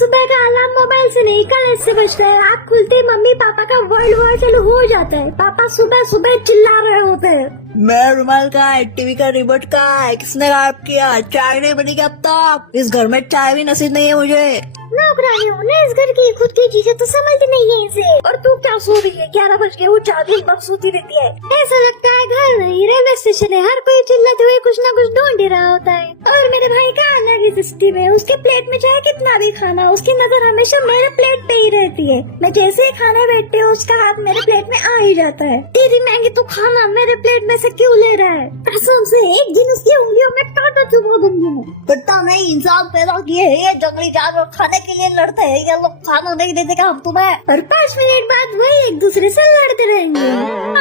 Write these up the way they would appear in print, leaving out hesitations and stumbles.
सुबह का alarm mobile से नहीं कॉलेज से बजता है। आँख खुलते ही मम्मी पापा का वर्ल्ड वॉर चालू हो जाता है। पापा सुबह सुबह चिल्ला रहे होते हैं, मेरा रुमाल कहाँ है, टीवी का रिमोट कहाँ है, किसने गायब किया, चाय नहीं बनी क्या अब तक, इस घर में चाय भी नसीब नहीं है मुझे। नौकरानी हूँ ना इस घर की, खुद की चीजें तो समझती नहीं है इसे। और तू क्या सो रही है? 11 बज गए, वो 4 दिन बाद सोती रहती है। ऐसा लगता है घर नहीं रेलवे स्टेशन है, हर कोई चिल्लाते हुए कुछ न कुछ ढूंढ ही रहा होता है। और मेरे भाई का अलग ही सिस्टम है, उसके प्लेट में चाहे कितना भी खाना, उसकी नजर हमेशा मेरे प्लेट पे ही रहती है। मैं जैसे ही खाने बैठती हूँ उसका हाथ मेरे प्लेट में आ ही जाता है। तेरी महंगी तू खाना मेरे प्लेट में से क्यों ले रहा है? कसम से एक दिन उसकी उंगलियों में कांटा चुभा दूंगी मैं। पता नहीं इंसान पैदा किए है ये जंगली जानवर खाने के लिए लड़ते हैं, ये लोग खाना नहीं देते क्या हम तुम्हें? और 5 मिनट बाद वही एक दूसरे से लड़ते रहेंगे।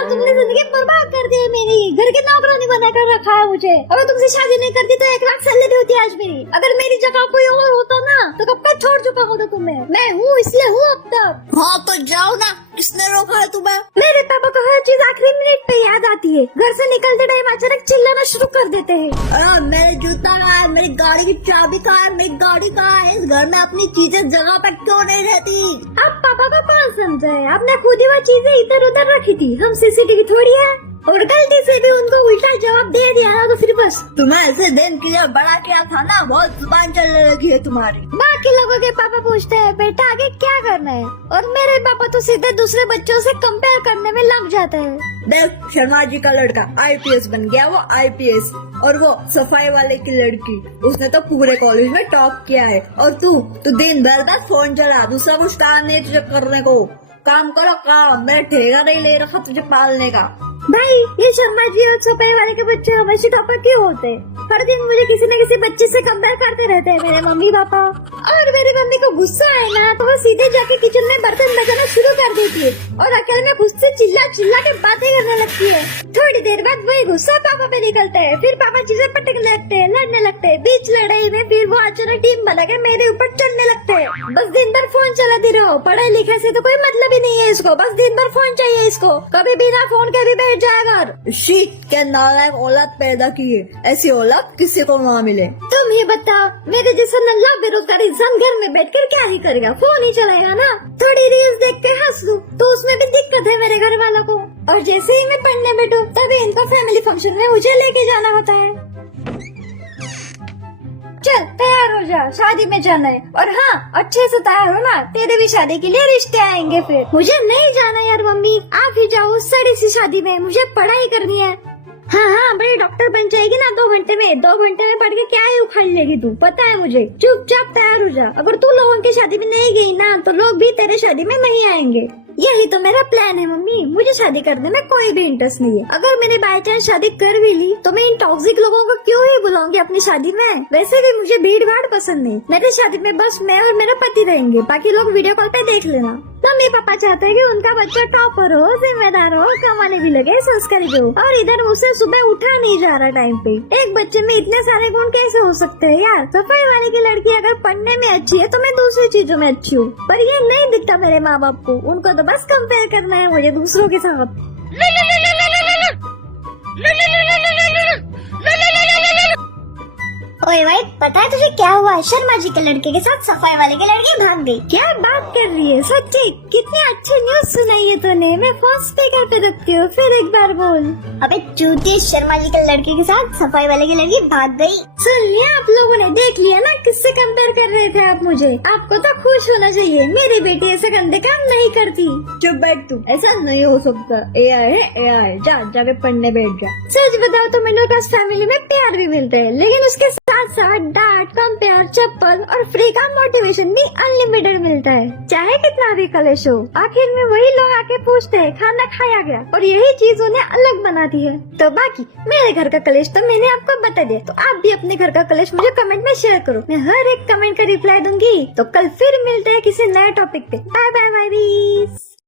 तुमने जिंदगी बर्बाद कर दी है मेरी, घर के नौकरानी बना कर रखा है मुझे। अगर तुमसे शादी नहीं करती तो 1 लाख सैलरी होती आज मेरी। अगर मेरी जगह कोई और होता ना तो कब का छोड़ चुका होता तुम्हें। मैं हूँ इसलिए हूँ अब तक। हाँ तो जाओ ना, किसने रोका है तुम्हें? मेरे पापा को हर चीज आखिरी मिनट पे याद आती है। घर से निकलते टाइम अचानक चिल्लाना शुरू कर देते हैं, अरे मेरे जूता कहाँ है, मेरी गाड़ी की चाबी कहाँ है, मेरी गाड़ी कहाँ है, इस घर में अपनी चीजें जगह पर क्यों नहीं रहती? अब पापा को कौन समझाए? आपने खुद ही वो चीजें इधर उधर रखी थी, हम सीसीटीवी थोड़ी है। और गलती से भी उनको उल्टा जवाब दे दिया तो फिर बस। तुम्हें ऐसे दिन के लिए बड़ा किया था ना, बहुत जुबान चलने लगी है तुम्हारी। बाकी लोगों के पापा पूछते हैं बेटा आगे क्या करना है, और मेरे पापा तो सीधे दूसरे बच्चों से कंपेयर करने में लग जाते हैं। देख शर्मा जी का लड़का IPS बन गया, वो IPS, और वो सफाई वाले की लड़की, उसने तो पूरे कॉलेज में टॉप किया है। और तू दिन भर बस फोन चला, दूसरा कुछ काम नहीं तुझे करने को। काम करो काम, मैंने ठेका नहीं ले रखा तुझे पालने का। भाई ये शर्मा जी और सफाई वाले के बच्चे हमेशा टॉपर क्यों होते हैं? हर दिन मुझे किसी न किसी बच्चे से कंपेयर करते रहते हैं मेरे मम्मी पापा। और मेरी मम्मी को गुस्सा आए ना तो वो सीधे जाके किचन में बर्तन बजाना शुरू कर देती है और अकेले में खुद से चिल्ला चिल्ला के बातें करने लगती है। थोड़ी देर बाद वही गुस्सा पापा पे निकलता है, फिर पापा चीजें पटकने लगते हैं, लड़ने लगते हैं। बीच लड़ाई में फिर वो अचानक टीम बनाकर मेरे ऊपर चढ़ने लगते हैं। बस दिन भर फोन चलाती रहो, पढ़ाई लिखाई से तो कोई मतलब ही नहीं है इसको, बस दिन भर फोन चाहिए इसको। कभी बिना फोन के भी बैठ जाएगा। शी क्या नालायक औलाद पैदा की है, ऐसी औलाद किसी को ना मिले। तुम ही बताओ, मेरे जैसा नल्ला बेरोजगार इंसान घर में बैठकर क्या ही करेगा, फोन ही चलाएगा ना। थोड़ी रील्स देख के हंस लूं तो उसमें भी दिक्कत है मेरे घर वालों को। और जैसे ही मैं पढ़ने बैठूं तभी इनको फैमिली फंक्शन में मुझे लेके जाना होता है। चल तैयार हो जा, शादी में जाना है। और हाँ अच्छे से तैयार हो ना, तेरे भी शादी के लिए रिश्ते आएंगे फिर। मुझे नहीं जाना यार मम्मी, आप ही जाओ उस सड़ी सी शादी में, मुझे पढ़ाई करनी है। हाँ बड़ी डॉक्टर बन जाएगी ना 2 घंटे में। 2 घंटे में पढ़ के क्या ही उखाड़ लेगी तू, पता है मुझे। चुपचाप तैयार हो जा। अगर तू लोगों की शादी में नहीं गई ना तो लोग भी तेरे शादी में नहीं आएंगे। यही तो मेरा प्लान है मम्मी, मुझे शादी करने में कोई भी इंटरेस्ट नहीं है। अगर मैंने बाय चांस शादी कर भी ली तो मैं इन टॉक्सिक लोगों को क्यों ही बुलाऊंगी अपनी शादी में। वैसे भी मुझे भीड़ भाड़ पसंद नहीं। मेरी शादी में बस मैं और मेरा पति रहेंगे, बाकी लोग वीडियो कॉल पे देख लेना। मम्मी पापा चाहते हैं कि उनका बच्चा टॉपर हो, जिम्मेदार हो, कमाने भी लगे, संस्कारी भी हो। और इधर उसे सुबह उठा नहीं जा रहा टाइम पे। एक बच्चे में इतने सारे गुण कैसे हो सकते हैं यार? सफाई वाले की लड़की अगर पढ़ने में अच्छी है तो मैं दूसरी चीजों में अच्छी हूँ, पर ये नहीं दिखता मेरे माँ बाप को। उनको तो बस कंपेयर करना है मुझे दूसरों के साथ। ओए भाई पता है तुझे क्या हुआ? शर्मा जी के लड़के के साथ सफाई वाले की लड़की भाग गई। क्या बात कर रही है? सच्ची? कितनी अच्छी न्यूज सुनाई है तूने। मैं फोन स्पीकर पे रखती हूँ, फिर एक बार बोल। अबे चूती, शर्मा जी के लड़के के साथ सफाई वाले की लड़की भाग गई। सुन लिया आप लोगों ने, देख लिया ना किससे कंपेयर कर रहे थे आप मुझे। आपको तो खुश होना चाहिए, मेरी बेटी ऐसे गंदे काम नहीं करती। चुप बैठ तू, ऐसा नहीं हो सकता। AI है AI, जाके पढ़ने बैठ जा। सच बताओ तो मिडिल क्लास फैमिली में प्यार भी मिलता है, लेकिन उसके साथ साथ डांट, कंपेयर, चप्पल और फ्री का मोटिवेशन भी अनलिमिटेड मिलता है। चाहे कितना भी कलेश हो, आखिर में वही लोग आके पूछते हैं खाना खाया गया, और यही चीज उन्हें अलग बनाती है। तो बाकी मेरे घर का कलेश तो मैंने आपको बता दिया, तो आप भी अपने घर का कलेश मुझे कमेंट में शेयर करो। मैं हर एक कमेंट का रिप्लाई दूंगी। तो कल फिर मिलते हैं किसी नए टॉपिक पे। बाय बाय माय बीस।